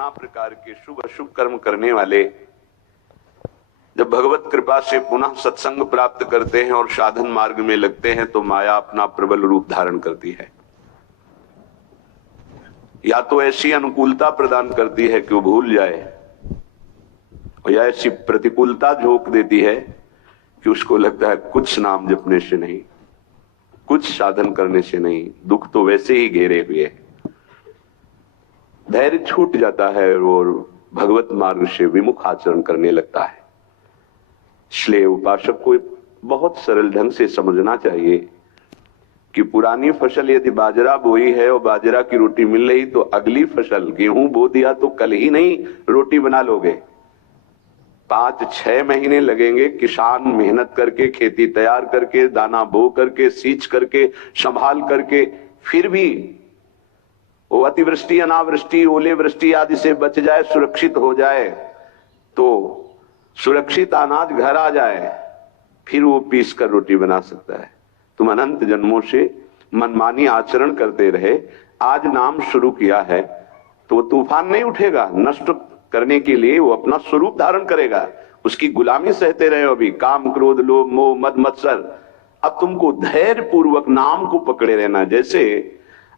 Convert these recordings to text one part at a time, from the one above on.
नाना प्रकार के शुभ अशुभ कर्म करने वाले जब भगवत कृपा से पुनः सत्संग प्राप्त करते हैं और साधन मार्ग में लगते हैं तो माया अपना प्रबल रूप धारण करती है। या तो ऐसी अनुकूलता प्रदान करती है कि वो भूल जाए, और या ऐसी प्रतिकूलता झोंक देती है कि उसको लगता है कुछ नाम जपने से नहीं, कुछ साधन करने से नहीं, दुख तो वैसे ही घेरे हुए है। धैर्य छूट जाता है और भगवत मार्ग से विमुख आचरण करने लगता है। इसलिए उपासक को बहुत सरल ढंग से समझना चाहिए कि पुरानी फसल यदि बाजरा बोई है और बाजरा की रोटी मिल रही तो अगली फसल गेहूं बो दिया तो कल ही नहीं रोटी बना लोगे। 5-6 महीने लगेंगे किसान मेहनत करके, खेती तैयार करके, दाना बो करके, सींच करके, संभाल करके, फिर भी वो अतिवृष्टि, अनावृष्टि, ओले वृष्टि आदि से बच जाए, सुरक्षित हो जाए, तो सुरक्षित अनाज घर आ जाए, फिर वो पीस कर रोटी बना सकता है। तुम अनंत जन्मों से मनमानी आचरण करते रहे, आज नाम शुरू किया है तो वो तूफान नहीं उठेगा, नष्ट करने के लिए वो अपना स्वरूप धारण करेगा। उसकी गुलामी सहते रहे हो अभी, काम क्रोध लोभ मोह मद मत्सर। अब तुमको धैर्य पूर्वक नाम को पकड़े रहना। जैसे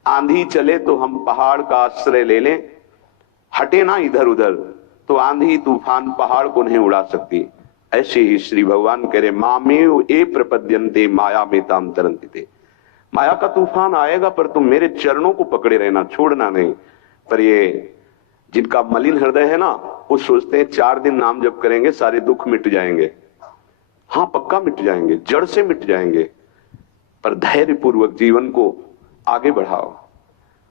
आंधी चले तो हम पहाड़ का आश्रय ले लें, हटे ना इधर उधर, तो आंधी तूफान पहाड़ को नहीं उड़ा सकती। ऐसे ही श्री भगवान कह रहे मामेव ए प्रपद्यन्ते माया में ताम तरन्ते। माया का तूफान आएगा पर तुम मेरे चरणों को पकड़े रहना, छोड़ना नहीं। पर ये जिनका मलिन हृदय है ना, वो सोचते हैं 4 दिन नाम जप करेंगे सारे दुख मिट जाएंगे। हाँ, पक्का मिट जाएंगे, जड़ से मिट जाएंगे, पर धैर्य पूर्वक जीवन को आगे बढ़ाओ।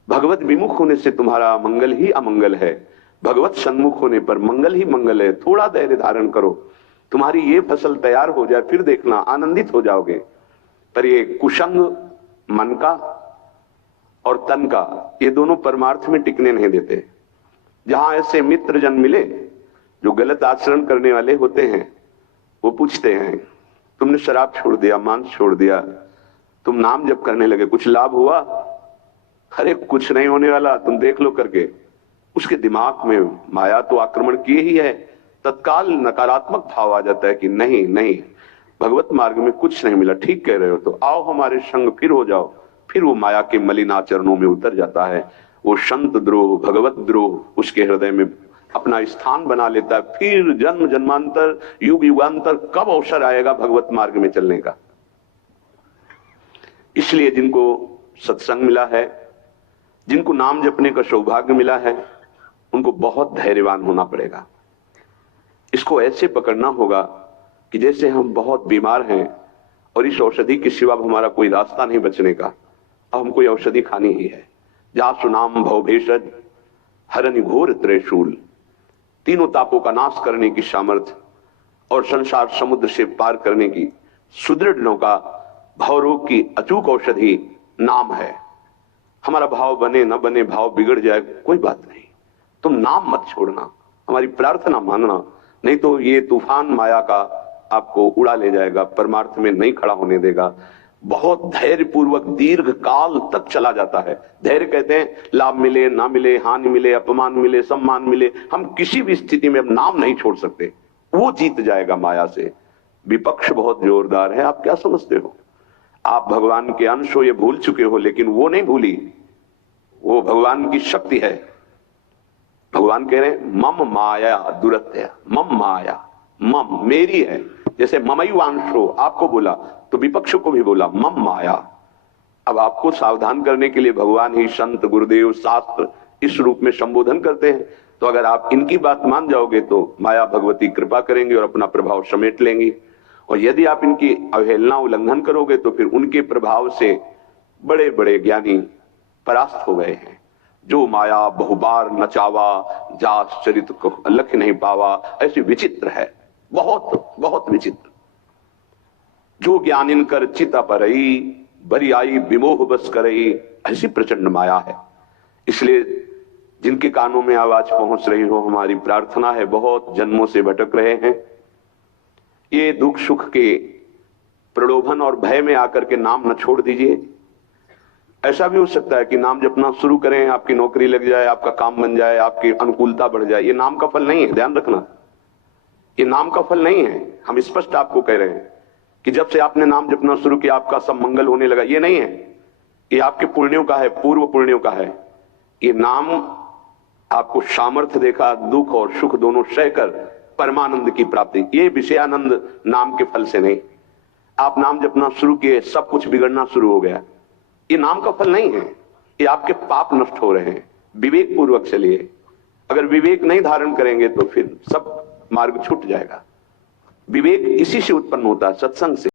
भगवत विमुख होने से तुम्हारा मंगल ही अमंगल है, भगवत सन्मुख होने पर मंगल ही मंगल है। थोड़ा धैर्य धारण करो, तुम्हारी ये फसल तैयार हो जाए, फिर देखना आनंदित हो जाओगे। पर ये कुसंग मन का और तन का, ये दोनों परमार्थ में टिकने नहीं देते। जहां ऐसे मित्र जन मिले जो गलत आचरण करने वाले होते हैं, वो पूछते हैं तुमने शराब छोड़ दिया, मांस छोड़ दिया, तुम नाम जप करने लगे, कुछ लाभ हुआ? अरे कुछ नहीं होने वाला, तुम देख लो करके। उसके दिमाग में माया तो आक्रमण किए ही है। तत्काल नकारात्मक भाव आ जाता है कि नहीं नहीं, भगवत मार्ग में कुछ नहीं मिला, ठीक कह रहे हो, तो आओ हमारे संग फिर हो जाओ। फिर वो माया के मलिन आचरणों में उतर जाता है। वो संत द्रोह, भगवत द्रोह उसके हृदय में अपना स्थान बना लेता है। फिर जन्म जन्मांतर, युग युगांतर कब अवसर आएगा भगवत मार्ग में चलने का। इसलिए जिनको सत्संग मिला है, जिनको नाम जपने का सौभाग्य मिला है, उनको बहुत धैर्यवान होना पड़ेगा। इसको ऐसे पकड़ना होगा कि जैसे हम बहुत बीमार हैं और इस औषधि के सिवा हमारा कोई रास्ता नहीं बचने का, अब हमको ये औषधि खानी ही है। जा सुनाम भव भेषज हरनि घोर त्रिशूल, तीनों तापों का नाश करने की सामर्थ्य और संसार समुद्र से पार करने की सुदृढ़ नौका, भावरोग की अचूक औषधि नाम है। हमारा भाव बने न बने, भाव बिगड़ जाए, कोई बात नहीं, तुम नाम मत छोड़ना, हमारी प्रार्थना मानना, नहीं तो ये तूफान माया का आपको उड़ा ले जाएगा, परमार्थ में नहीं खड़ा होने देगा। बहुत धैर्य पूर्वक दीर्घ काल तक चला जाता है। धैर्य कहते हैं लाभ मिले ना मिले, हानि मिले, अपमान मिले, सम्मान मिले, हम किसी भी स्थिति में अब नाम नहीं छोड़ सकते। वो जीत जाएगा माया से। विपक्ष बहुत जोरदार है, आप क्या समझते हो? आप भगवान के अंश हो, ये भूल चुके हो, लेकिन वो नहीं भूली, वो भगवान की शक्ति है। भगवान कह रहे हैं मम माया दुरत्य, मम माया, मम मेरी है। जैसे ममैवांशो आपको बोला तो विपक्ष को भी बोला मम माया। अब आपको सावधान करने के लिए भगवान ही संत, गुरुदेव, शास्त्र इस रूप में संबोधन करते हैं। तो अगर आप इनकी बात मान जाओगे तो माया भगवती कृपा करेंगे और अपना प्रभाव समेट लेंगी। और यदि आप इनकी अवहेलना उल्लंघन करोगे तो फिर उनके प्रभाव से बड़े बड़े ज्ञानी परास्त हो गए हैं। जो माया बहुबार नचावा, जास चरित को लख नहीं पावा, ऐसी विचित्र है, बहुत बहुत विचित्र। जो ज्ञानिन कर चिता परई, बरी आई विमोह बस करई, ऐसी प्रचंड माया है। इसलिए जिनके कानों में आवाज पहुंच रही हो, हमारी प्रार्थना है, बहुत जन्मों से भटक रहे हैं, ये दुख सुख के प्रलोभन और भय में आकर के नाम न छोड़ दीजिए। ऐसा भी हो सकता है कि नाम जपना शुरू करें, आपकी नौकरी लग जाए, आपका काम बन जाए, आपकी अनुकूलता बढ़ जाए। ये नाम का फल नहीं है, ध्यान रखना, ये नाम का फल नहीं है। हम स्पष्ट आपको कह रहे हैं कि जब से आपने नाम जपना शुरू किया आपका सब मंगल होने लगा, ये नहीं है। ये आपके पुण्यों का है, पूर्व पुण्यों का है। ये नाम आपको सामर्थ्य देखा, दुख और सुख दोनों सहकर परमानंद की प्राप्ति, ये विषयानंद नाम के फल से नहीं। आप नाम जपना शुरू किए, सब कुछ बिगड़ना शुरू हो गया, ये नाम का फल नहीं है। ये आपके पाप नष्ट हो रहे हैं। विवेक पूर्वक चलिए। अगर विवेक नहीं धारण करेंगे तो फिर सब मार्ग छूट जाएगा। विवेक इसी से उत्पन्न होता है, सत्संग से।